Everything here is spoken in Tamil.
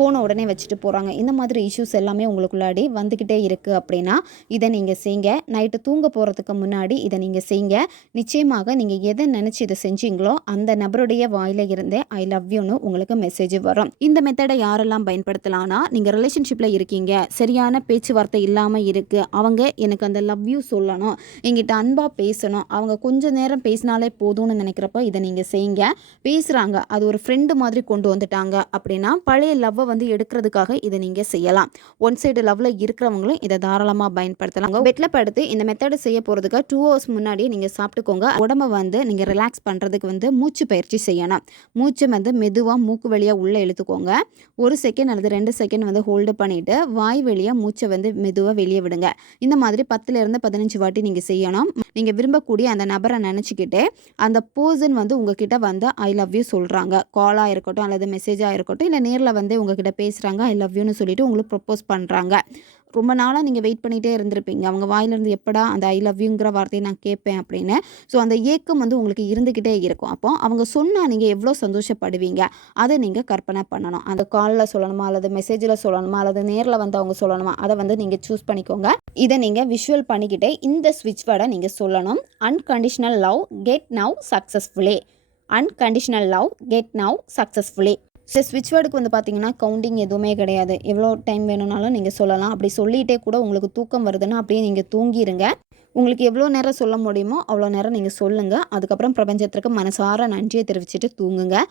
ஃபோனை உடனே வச்சுட்டு போகிறாங்க. இந்த மாதிரி இஷ்யூஸ் எல்லாமே உங்களுக்குள்ளாடி வந்துக்கிட்டே இருக்குது அப்படின்னா இதை நீங்கள் செய்யுங்க. நைட்டு தூங்க போகிறதுக்கு முன்னாடி இதை நீங்கள் செய்யுங்க. நிச்சயமாக நீங்கள் எதை நினச்சி இதை செஞ்சீங்களோ அந்த நபருடைய வாயில இருந்தே ஐ லவ் யூன்னு உங்களுக்கு மெசேஜ் வரும். இந்த மெத்தடை யாரெல்லாம் பயன்படுத்தலாம்னா, நீங்கள் ரிலேஷன்ஷிப்பில் இருக்கீங்க, சரியான பேச்சுவார்த்தை இல்லாமல் இருக்குது, அவங்க எனக்கு அந்த லவ் யூ சொல்லணும், எங்கிட்ட அன்பாக பேசணும், அவங்க கொஞ்சம் நேரம் பேசினாலே போதும்னு நினைக்கிறப்ப இதை நீங்கள் செய்யுங்க. பேசுகிறாங்க, அது ஒரு ஃப்ரெண்டு மாதிரி கொண்டு வந்துட்டாங்க அப்படின்னா பழைய லவ்வை வந்து எடுக்கிறதுக்காக இதை நீங்கள் செய்யலாம். ஒன் சைடு லவ்வில் இருக்கிறவங்களும் இதை தாராளமாக பயன்படுத்தலாம். பெட்டில் படுத்து இந்த மெத்தடு செய்ய போகிறதுக்கு 2 hours முன்னாடியே நீங்கள் சாப்பிட்டுக்கோங்க. உடம்பை வந்து நீங்கள் ரிலாக்ஸ் பண்ணுறதுக்கு வந்து மூச்சு பயிற்சி செய்யணும். மூச்சை வந்து மெதுவாக மூக்கு வழியாக உள்ளே இழுத்துக்கோங்க. 1 செகண்ட் அல்லது 2 செகண்ட் வந்து ஹோல்டு பண்ணிவிட்டு வாய் வழியாக மூச்சை வந்து மெதுவாக வெளியே விடுங்க. இந்த மாதிரி 10லேருந்து 15 வாட்டி நீங்கள் செய்யணும். நீங்கள் விரும்பக்கூடிய அந்த நபரை நினச்சிக்கிட்டு அந்த பர்சன் வந்து உங்ககிட்ட வந்து ஐ லவ் யூ சொல்கிறாங்க, காலாக இருக்கட்டும் அல்லது மெசேஜாக இருக்கட்டும், இல்லை நேரில் வந்து உங்ககிட்ட பேசுகிறாங்க, ஐ லவ் யூன்னு சொல்லிட்டு உங்களுக்கு ப்ரப்போஸ் பண்ணுறாங்க. ரொம்ப நாளாக நீங்கள் வெயிட் பண்ணிகிட்டே இருந்திருப்பீங்க, அவங்க வாயிலிருந்து எப்படா அந்த ஐ லவ் யூங்கிற வார்த்தையை நான் கேட்பேன் அப்படின்னு. ஸோ அந்த ஏக்கம் வந்து உங்களுக்கு இருந்துக்கிட்டே இருக்கும். அப்போ அவங்க சொன்னால் நீங்கள் எவ்வளோ சந்தோஷப்படுவீங்க அதை நீங்கள் கற்பனை பண்ணணும். அந்த காலில் சொல்லணுமா அல்லது மெசேஜில் சொல்லணுமா அல்லது நேரில் வந்து அவங்க சொல்லணுமா, அதை வந்து நீங்கள் சூஸ் பண்ணிக்கோங்க. இதை நீங்கள் விஷுவல் பண்ணிக்கிட்டே இந்த ஸ்விட்ச் வேர்டை நீங்கள் சொல்லணும். Unconditional love get now successfully. Unconditional love get now successfully. இந்த ஸ்விட்ச் வேர்டுக்கு வந்து பார்த்தீங்கன்னா கவுண்டிங் எதுவுமே கிடையாது. எவ்வளோ டைம் வேணும்னாலும் நீங்கள் சொல்லலாம். அப்படி சொல்லிகிட்டே கூட உங்களுக்கு தூக்கம் வருதுன்னா அப்படியே நீங்கள் தூங்கிடுங்க. உங்களுக்கு எவ்வளோ நேரம் சொல்ல முடியுமோ அவ்வளோ நேரம் நீங்கள் சொல்லுங்கள். அதுக்கப்புறம் பிரபஞ்சத்திற்கு மனசார நன்றியை தெரிவிச்சுட்டு தூங்குங்க.